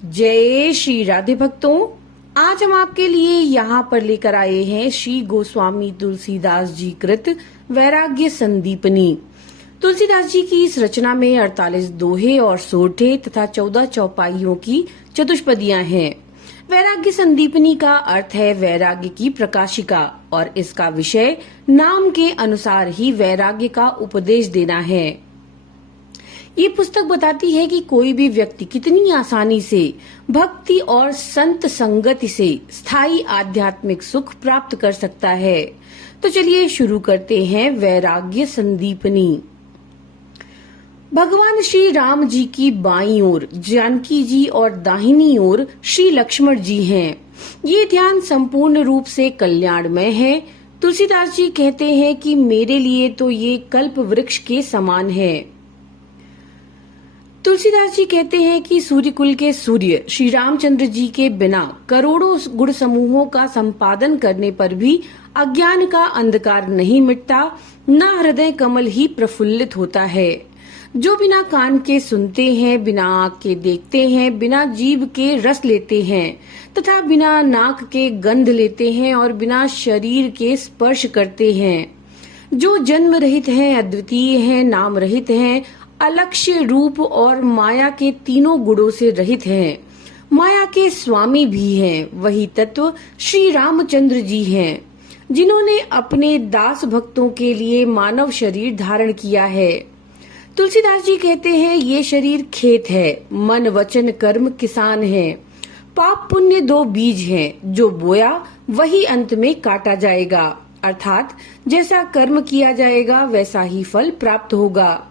जय श्री राधे भक्तों, आज हम आपके लिए यहाँ पर लेकर आए हैं श्री गोस्वामी तुलसीदास जी कृत वैराग्य संदीपनी। तुलसीदास जी की इस रचना में 48 दोहे और सोठे तथा 14 चौपाइयों की चतुष्पदियां हैं। वैराग्य संदीपनी का अर्थ है वैराग्य की प्रकाशिका और इसका विषय नाम के अनुसार ही वैराग्य का उपदेश देना है। ये पुस्तक बताती है कि कोई भी व्यक्ति कितनी आसानी से भक्ति और संत संगति से स्थायी आध्यात्मिक सुख प्राप्त कर सकता है। तो चलिए शुरू करते हैं वैराग्य संदीपनी। भगवान श्री राम जी की बाईं ओर जानकी जी और दाहिनी ओर श्री लक्ष्मण जी हैं। ये ध्यान संपूर्ण रूप से कल्याणमय है। तुलसीदास जी कहते हैं कि मेरे लिए तो ये कल्प वृक्ष के समान है। तुलसीदास जी कहते हैं कि सूर्यकुल के सूर्य श्री रामचंद्र जी के बिना करोड़ों गुण समूहों का संपादन करने पर भी अज्ञान का अंधकार नहीं मिटता, न हृदय कमल ही प्रफुल्लित होता है। जो बिना कान के सुनते हैं, बिना आँख के देखते हैं, बिना जीभ के रस लेते हैं तथा बिना नाक के गंध लेते हैं और बिना शरीर के स्पर्श करते हैं, जो जन्म रहित हैं, अद्वितीय हैं, नाम रहित हैं, अलक्ष्य रूप और माया के तीनों गुणों से रहित हैं, माया के स्वामी भी हैं, वही तत्व श्री रामचंद्र जी हैं, जिन्होंने अपने दास भक्तों के लिए मानव शरीर धारण किया है। तुलसीदास जी कहते हैं ये शरीर खेत है, मन वचन कर्म किसान है, पाप पुण्य दो बीज हैं, जो बोया वही अंत में काटा जाएगा, अर्थात जैसा कर्म किया जाएगा वैसा ही फल प्राप्त होगा।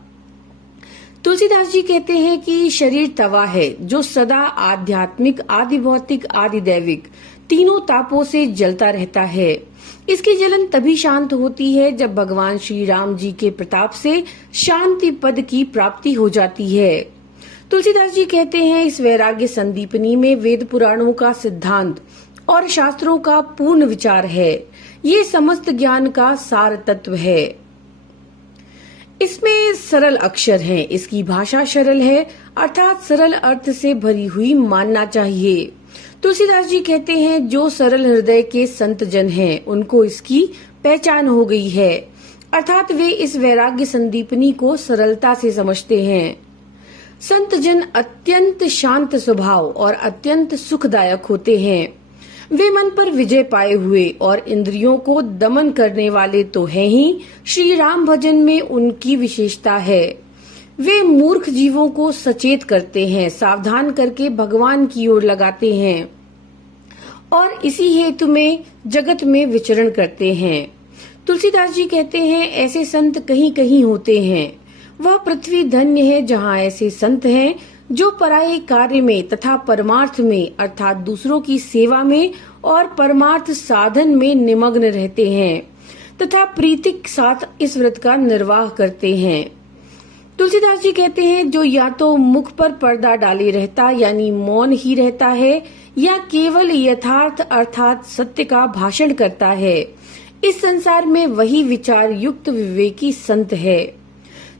तुलसीदास जी कहते हैं कि शरीर तवा है जो सदा आध्यात्मिक, आदि भौतिक, आदि दैविक तीनों तापों से जलता रहता है। इसकी जलन तभी शांत होती है जब भगवान श्री राम जी के प्रताप से शांति पद की प्राप्ति हो जाती है। तुलसीदास जी कहते हैं इस वैराग्य संदीपनी में वेद पुराणों का सिद्धांत और शास्त्रों का पूर्ण विचार है। ये समस्त ज्ञान का सार तत्व है। इसमें सरल अक्षर हैं, इसकी भाषा सरल है, अर्थात सरल अर्थ से भरी हुई मानना चाहिए। तुलसीदास जी कहते हैं जो सरल हृदय के संत जन हैं उनको इसकी पहचान हो गई है, अर्थात वे इस वैराग्य संदीपनी को सरलता से समझते हैं। संत जन अत्यंत शांत स्वभाव और अत्यंत सुखदायक होते हैं। वे मन पर विजय पाए हुए और इंद्रियों को दमन करने वाले तो हैं ही, श्री राम भजन में उनकी विशेषता है। वे मूर्ख जीवों को सचेत करते हैं, सावधान करके भगवान की ओर लगाते हैं और इसी हेतु में जगत में विचरण करते हैं। तुलसीदास जी कहते हैं ऐसे संत कहीं कहीं होते हैं। वह पृथ्वी धन्य है जहाँ ऐसे संत हैं जो पराये कार्य में तथा परमार्थ में अर्थात दूसरों की सेवा में और परमार्थ साधन में निमग्न रहते हैं तथा प्रीति के साथ इस व्रत का निर्वाह करते हैं। तुलसीदास जी कहते हैं जो या तो मुख पर पर्दा डाले रहता यानी मौन ही रहता है या केवल यथार्थ अर्थात सत्य का भाषण करता है, इस संसार में वही विचार युक्त विवेकी संत है।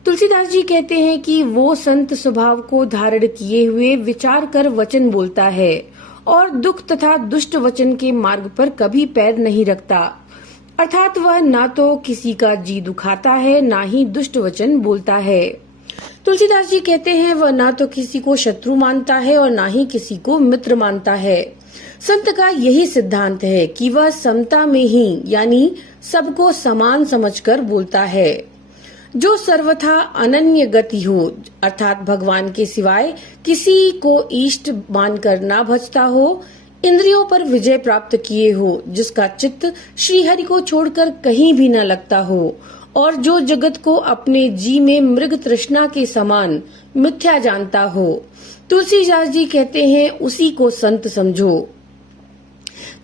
तुलसीदास जी कहते हैं कि वो संत स्वभाव को धारण किए हुए विचार कर वचन बोलता है और दुख तथा दुष्ट वचन के मार्ग पर कभी पैर नहीं रखता, अर्थात वह ना तो किसी का जी दुखाता है ना ही दुष्ट वचन बोलता है। तुलसीदास जी कहते हैं वह ना तो किसी को शत्रु मानता है और ना ही किसी को मित्र मानता है। संत का यही सिद्धांत है कि वह समता में ही यानी सबको समान समझकर बोलता है। जो सर्वथा अनन्य गति हो अर्थात भगवान के सिवाय किसी को इष्ट मानकर ना भजता हो, इंद्रियों पर विजय प्राप्त किए हो, जिसका चित्त श्रीहरि को छोड़कर कहीं भी न लगता हो और जो जगत को अपने जी में मृग तृष्णा के समान मिथ्या जानता हो, तुलसीदास जी कहते हैं उसी को संत समझो।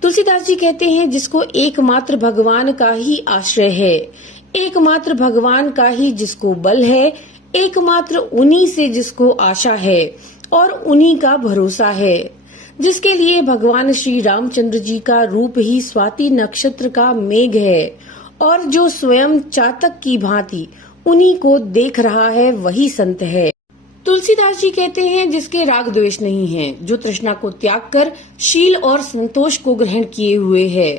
तुलसीदास जी कहते हैं जिसको एकमात्र भगवान का ही आश्रय है, एकमात्र भगवान का ही जिसको बल है, एकमात्र उन्हीं से जिसको आशा है और उन्हीं का भरोसा है, जिसके लिए भगवान श्री रामचंद्र जी का रूप ही स्वाति नक्षत्र का मेघ है और जो स्वयं चातक की भांति उन्हीं को देख रहा है वही संत है। तुलसीदास जी कहते हैं जिसके राग द्वेष नहीं है, जो तृष्णा को त्याग कर शील और संतोष को ग्रहण किए हुए है,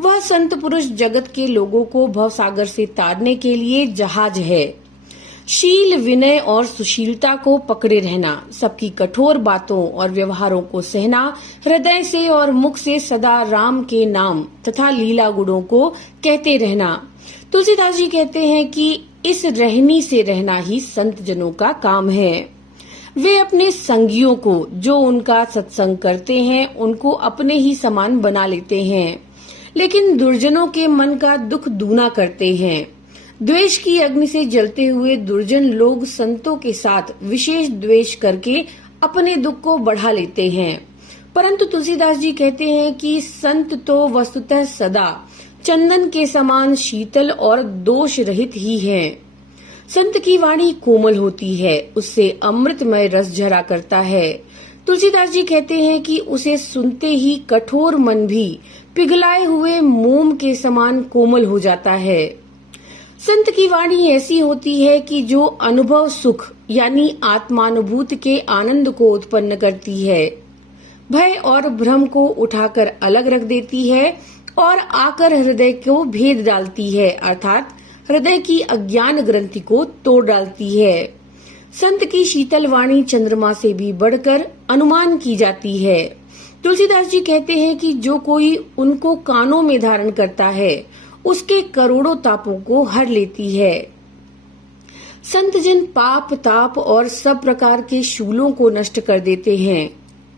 वह संत पुरुष जगत के लोगों को भवसागर से तारने के लिए जहाज है। शील, विनय और सुशीलता को पकड़े रहना, सबकी कठोर बातों और व्यवहारों को सहना, हृदय से और मुख से सदा राम के नाम तथा लीला गुणों को कहते रहना। तुलसीदास जी कहते हैं कि इस रहनी से रहना ही संत जनों का काम है। वे अपने संगियों को, जो उनका सत्संग करते हैं, उनको अपने ही समान बना लेते हैं, लेकिन दुर्जनों के मन का दुख दूना करते हैं। द्वेष की अग्नि से जलते हुए दुर्जन लोग संतों के साथ विशेष द्वेष करके अपने दुख को बढ़ा लेते हैं, परंतु तुलसीदास जी कहते हैं कि संत तो वस्तुतः सदा चंदन के समान शीतल और दोष रहित ही है। संत की वाणी कोमल होती है, उससे अमृतमय रस झरा करता है। तुलसीदास जी कहते हैं कि उसे सुनते ही कठोर मन भी पिघलाए हुए मोम के समान कोमल हो जाता है। संत की वाणी ऐसी होती है कि जो अनुभव सुख यानी आत्मानुभूति के आनंद को उत्पन्न करती है, भय और भ्रम को उठाकर अलग रख देती है और आकर हृदय को भेद डालती है, अर्थात हृदय की अज्ञान ग्रंथि को तोड़ डालती है। संत की शीतल वाणी चंद्रमा से भी बढ़कर अनुमान की जाती है। तुलसीदास जी कहते हैं कि जो कोई उनको कानों में धारण करता है, उसके करोड़ों तापों को हर लेती है। संत जन पाप, ताप और सब प्रकार के शूलों को नष्ट कर देते हैं।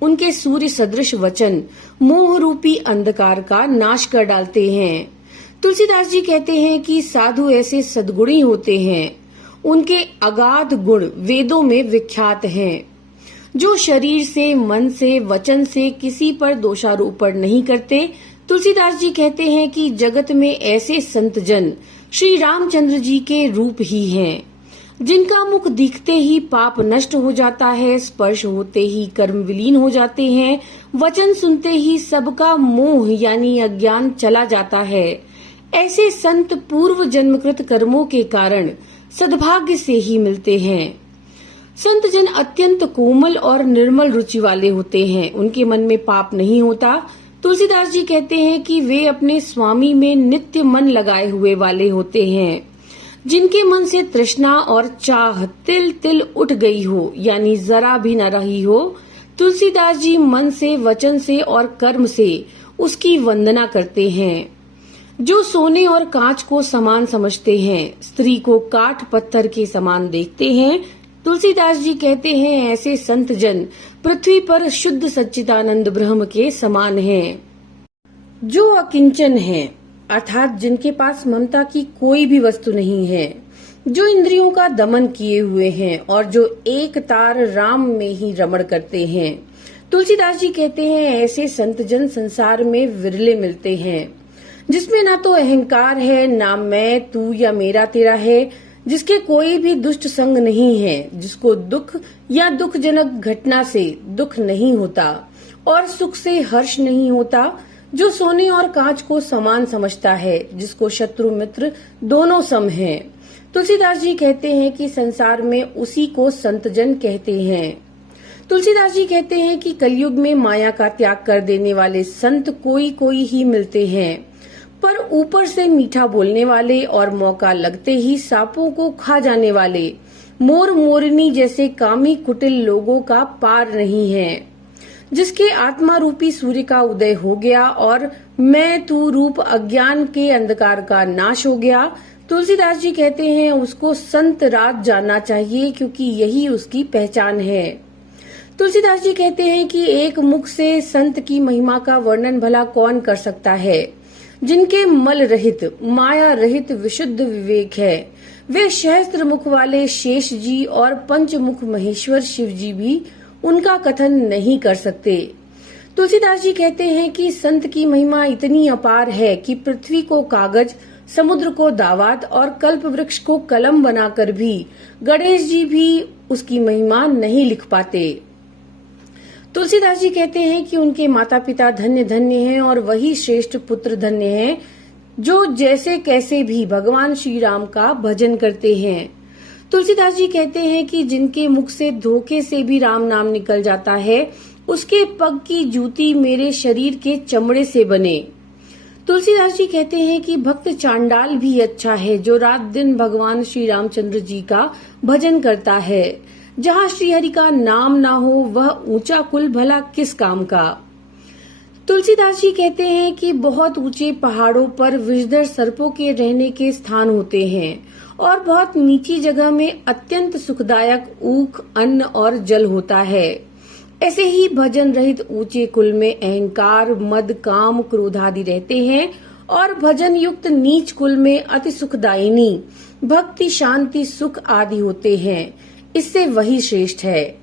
उनके सूर्य सदृश वचन मोह रूपी अंधकार का नाश कर डालते हैं। तुलसीदास जी कहते हैं कि साधु ऐसे सद्गुणी होते हैं, उनके अगाध गुण वेदों में विख्यात हैं, जो शरीर से, मन से, वचन से किसी पर दोषारोपण नहीं करते। तुलसीदास जी कहते हैं कि जगत में ऐसे संत जन श्री रामचंद्र जी के रूप ही हैं, जिनका मुख दिखते ही पाप नष्ट हो जाता है, स्पर्श होते ही कर्म विलीन हो जाते हैं, वचन सुनते ही सबका मोह यानी अज्ञान चला जाता है। ऐसे संत पूर्व जन्मकृत कर्मों के कारण सद्भाग्य से ही मिलते हैं। संत जन अत्यंत कोमल और निर्मल रुचि वाले होते हैं, उनके मन में पाप नहीं होता। तुलसीदास जी कहते हैं कि वे अपने स्वामी में नित्य मन लगाए हुए वाले होते हैं, जिनके मन से तृष्णा और चाह तिल तिल उठ गई हो यानी जरा भी न रही हो। तुलसीदास जी मन से, वचन से और कर्म से उसकी वंदना करते हैं। जो सोने और कांच को समान समझते हैं, स्त्री को काठ पत्थर के समान देखते हैं, तुलसीदास जी कहते हैं ऐसे संत जन पृथ्वी पर शुद्ध सच्चिदानंद ब्रह्म के समान हैं। जो अकिंचन हैं, अर्थात जिनके पास ममता की कोई भी वस्तु नहीं है, जो इंद्रियों का दमन किए हुए हैं और जो एक तार राम में ही रमण करते हैं। तुलसीदास जी कहते हैं ऐसे संत जन संसार में विरले मिलते हैं, जिसमें ना तो अहंकार है, ना मैं, तू या मेरा तेरा है, जिसके कोई भी दुष्ट संग नहीं है, जिसको दुख या दुखजनक घटना से दुख नहीं होता और सुख से हर्ष नहीं होता, जो सोने और कांच को समान समझता है, जिसको शत्रु मित्र दोनों सम हैं। तुलसीदास जी कहते हैं कि संसार में उसी को संतजन कहते हैं। तुलसीदास जी कहते हैं कि कलयुग में माया का त्याग कर देने वाले संत कोई कोई ही मिलते हैं, पर ऊपर से मीठा बोलने वाले और मौका लगते ही सांपों को खा जाने वाले मोर मोरनी जैसे कामी कुटिल लोगों का पार नहीं है। जिसके आत्मा रूपी सूर्य का उदय हो गया और मैं तू रूप अज्ञान के अंधकार का नाश हो गया, तुलसीदास जी कहते हैं उसको संत राज जानना चाहिए, क्योंकि यही उसकी पहचान है। तुलसीदास जी कहते हैं कि एक मुख से संत की महिमा का वर्णन भला कौन कर सकता है। जिनके मल रहित, माया रहित विशुद्ध विवेक है, वे सहस्त्र मुख वाले शेष जी और पंचमुख महेश्वर शिव जी भी उनका कथन नहीं कर सकते। तुलसीदास जी कहते हैं कि संत की महिमा इतनी अपार है कि पृथ्वी को कागज, समुद्र को दावात और कल्प वृक्ष को कलम बनाकर भी गणेश जी भी उसकी महिमा नहीं लिख पाते। तुलसीदास जी कहते हैं कि उनके माता पिता धन्य धन्य हैं और वही श्रेष्ठ पुत्र धन्य हैं जो जैसे कैसे भी भगवान श्री राम का भजन करते हैं। तुलसीदास जी कहते हैं कि जिनके मुख से धोखे से भी राम नाम निकल जाता है, उसके पग की जूती मेरे शरीर के चमड़े से बने। तुलसीदास जी कहते हैं कि भक्त चांडाल भी अच्छा है, जो रात दिन भगवान श्री रामचंद्र जी का भजन करता है। जहाँ श्रीहरि का नाम ना हो, वह ऊंचा कुल भला किस काम का। तुलसीदास जी कहते हैं कि बहुत ऊंचे पहाड़ों पर विषधर सर्पों के रहने के स्थान होते हैं और बहुत नीची जगह में अत्यंत सुखदायक ऊख, अन्न और जल होता है। ऐसे ही भजन रहित ऊंचे कुल में अहंकार, मद, काम, क्रोध आदि रहते हैं और भजन युक्त नीच कुल में अति सुखदायिनी भक्ति, शांति, सुख आदि होते हैं। इससे वही श्रेष्ठ है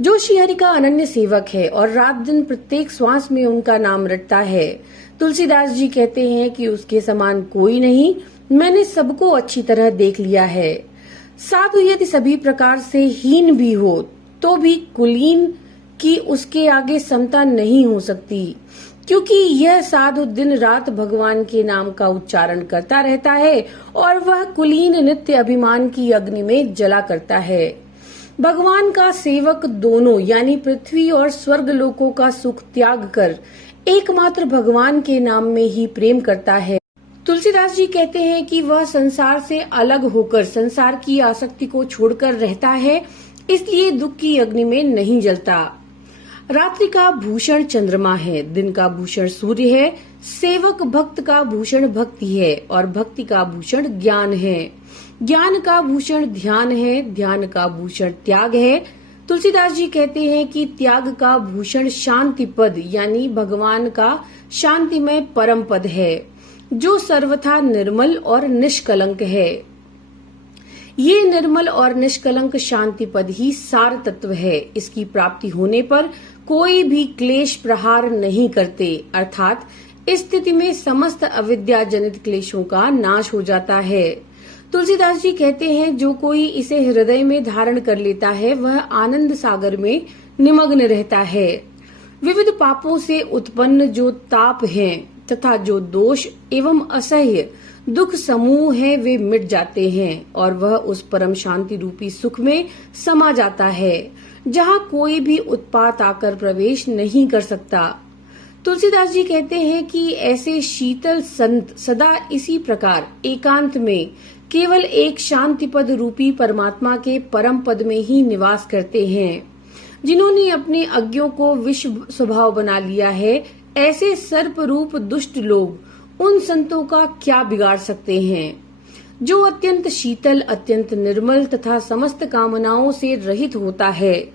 जो श्रीहरि का अनन्य सेवक है और रात दिन प्रत्येक श्वास में उनका नाम रटता है। तुलसीदास जी कहते हैं कि उसके समान कोई नहीं, मैंने सबको अच्छी तरह देख लिया है। साधु यदि सभी प्रकार से हीन भी हो तो भी कुलीन की उसके आगे समता नहीं हो सकती, क्योंकि यह साधु दिन रात भगवान के नाम का उच्चारण करता रहता है और वह कुलीन नित्य अभिमान की अग्नि में जला करता है। भगवान का सेवक दोनों यानी पृथ्वी और स्वर्ग लोकों का सुख त्याग कर एकमात्र भगवान के नाम में ही प्रेम करता है। तुलसीदास जी कहते हैं कि वह संसार से अलग होकर संसार की आसक्ति को छोड़कर रहता है, इसलिए दुख की अग्नि में नहीं जलता। रात्रि का भूषण चंद्रमा है, दिन का भूषण सूर्य है। सेवक भक्त का भूषण भक्ति है और भक्ति का भूषण ज्ञान है। ज्ञान का भूषण ध्यान है, ध्यान का भूषण त्याग है। तुलसीदास जी कहते हैं कि त्याग का भूषण शांति पद यानी भगवान का शांतिमय परम पद है, जो सर्वथा निर्मल और निष्कलंक है। ये निर्मल और निष्कलंक शांति पद ही सार तत्व है। इसकी प्राप्ति होने पर कोई भी क्लेश प्रहार नहीं करते, अर्थात इस स्थिति में समस्त अविद्या जनित क्लेशों का नाश हो जाता है। तुलसीदास जी कहते हैं, जो कोई इसे हृदय में धारण कर लेता है वह आनंद सागर में निमग्न रहता है। विविध पापों से उत्पन्न जो ताप हैं तथा जो दोष एवं असह्य दुख समूह है वे मिट जाते हैं और वह उस परम शांति रूपी सुख में समा जाता है, जहाँ कोई भी उत्पात आकर प्रवेश नहीं कर सकता। तुलसीदास जी कहते हैं कि ऐसे शीतल संत सदा इसी प्रकार एकांत में केवल एक शांति पद रूपी परमात्मा के परम पद में ही निवास करते हैं। जिन्होंने अपने अज्ञों को विष स्वभाव बना लिया है, ऐसे सर्प रूप दुष्ट लोग उन संतों का क्या बिगाड़ सकते हैं। जो अत्यंत शीतल, अत्यंत निर्मल तथा समस्त कामनाओं से रहित होता है,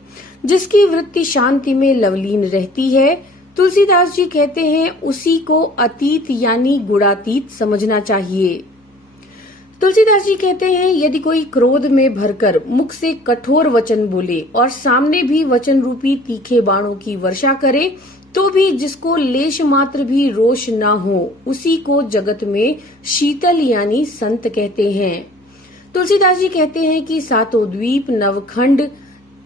जिसकी वृत्ति शांति में लवलीन रहती है, तुलसीदास जी कहते हैं उसी को अतीत यानी गुणातीत समझना चाहिए। तुलसीदास जी कहते हैं, यदि कोई क्रोध में भरकर मुख से कठोर वचन बोले और सामने भी वचन रूपी तीखे बाणों की वर्षा करे, तो भी जिसको लेश मात्र भी रोष ना हो, उसी को जगत में शीतल यानी संत कहते हैं। तुलसीदास जी कहते हैं कि सातों द्वीप, नवखंड,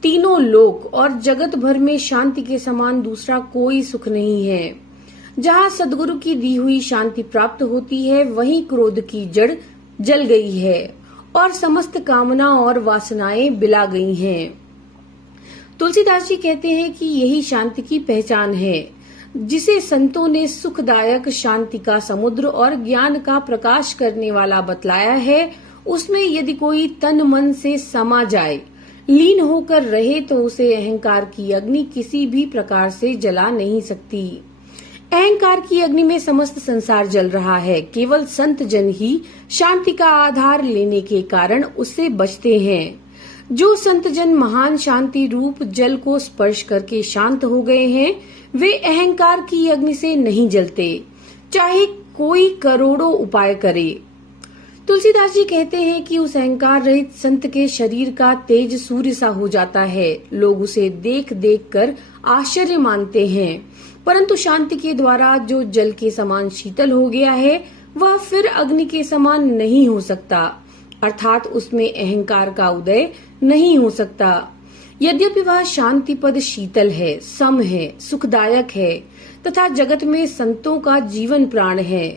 तीनों लोक और जगत भर में शांति के समान दूसरा कोई सुख नहीं है। जहाँ सदगुरु की दी हुई शांति प्राप्त होती है, वहीं क्रोध की जड़ जल गई है और समस्त कामना और वासनाएं बिला गई हैं। तुलसीदास जी कहते हैं कि यही शांति की पहचान है, जिसे संतों ने सुखदायक शांति का समुद्र और ज्ञान का प्रकाश करने वाला बतलाया है। उसमें यदि कोई तन मन से समा जाए, लीन होकर रहे, तो उसे अहंकार की अग्नि किसी भी प्रकार से जला नहीं सकती। अहंकार की अग्नि में समस्त संसार जल रहा है, केवल संत जन ही शांति का आधार लेने के कारण उससे बचते हैं। जो संत जन महान शांति रूप जल को स्पर्श करके शांत हो गए हैं, वे अहंकार की अग्नि से नहीं जलते, चाहे कोई करोड़ों उपाय करे। तुलसीदास जी कहते हैं कि उस अहंकार रहित संत के शरीर का तेज सूर्य सा हो जाता है। लोग उसे देख देख कर आश्चर्य मानते हैं, परंतु शांति के द्वारा जो जल के समान शीतल हो गया है, वह फिर अग्नि के समान नहीं हो सकता, अर्थात उसमें अहंकार का उदय नहीं हो सकता। यद्यपि वह शांति पद शीतल है, सम है, सुखदायक है तथा जगत में संतों का जीवन प्राण है,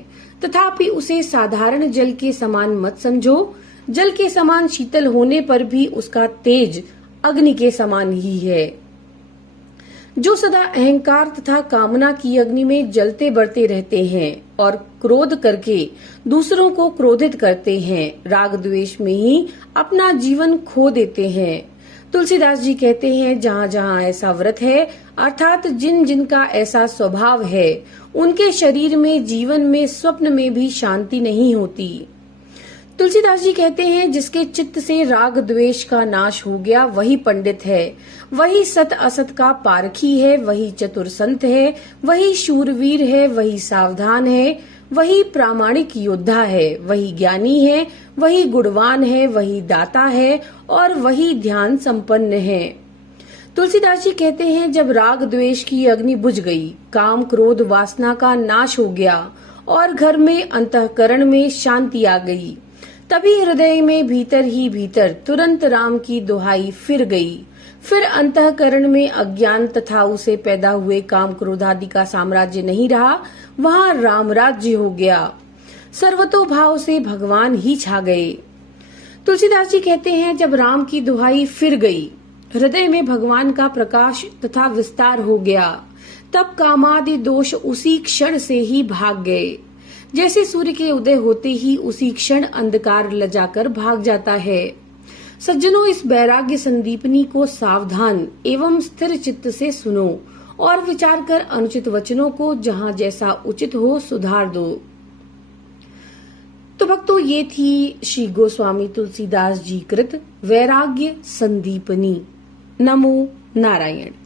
तथापि उसे साधारण जल के समान मत समझो। जल के समान शीतल होने पर भी उसका तेज अग्नि के समान ही है। जो सदा अहंकार तथा कामना की अग्नि में जलते बढ़ते रहते हैं और क्रोध करके दूसरों को क्रोधित करते हैं, राग द्वेष में ही अपना जीवन खो देते हैं। तुलसीदास जी कहते हैं, जहाँ जहाँ ऐसा व्रत है, अर्थात जिन जिनका ऐसा स्वभाव है, उनके शरीर में, जीवन में, स्वप्न में भी शांति नहीं होती। तुलसीदास जी कहते हैं, जिसके चित्त से राग द्वेष का नाश हो गया वही पंडित है, वही सत असत का पारखी है, वही चतुर संत है, वही शूरवीर है, वही सावधान है, वही प्रामाणिक योद्धा है, वही ज्ञानी है, वही गुणवान है, वही दाता है और वही ध्यान संपन्न है। तुलसीदास जी कहते हैं, जब राग द्वेष की अग्नि बुझ गई, काम क्रोध वासना का नाश हो गया और घर में, अंतःकरण में शांति आ गई, तभी हृदय में भीतर ही भीतर तुरंत राम की दुहाई फिर गई। फिर अंतःकरण में अज्ञान तथा उसे पैदा हुए काम क्रोध आदि का साम्राज्य नहीं रहा, वहाँ राम राज्य हो गया। सर्वतोभाव से भगवान ही छा गए। तुलसीदास जी कहते हैं, जब राम की दुहाई फिर गई, हृदय में भगवान का प्रकाश तथा विस्तार हो गया, तब कामादि दोष उसी क्षण से ही भाग गए। जैसे सूर्य के उदय होते ही उसी क्षण अंधकार लजाकर भाग जाता है। सज्जनों, इस वैराग्य संदीपनी को सावधान एवं स्थिर चित्त से सुनो और विचार कर अनुचित वचनों को जहाँ जैसा उचित हो सुधार दो। तो भक्तों, ये थी श्री गोस्वामी तुलसीदास जी कृत वैराग्य संदीपनी। नमो नारायण।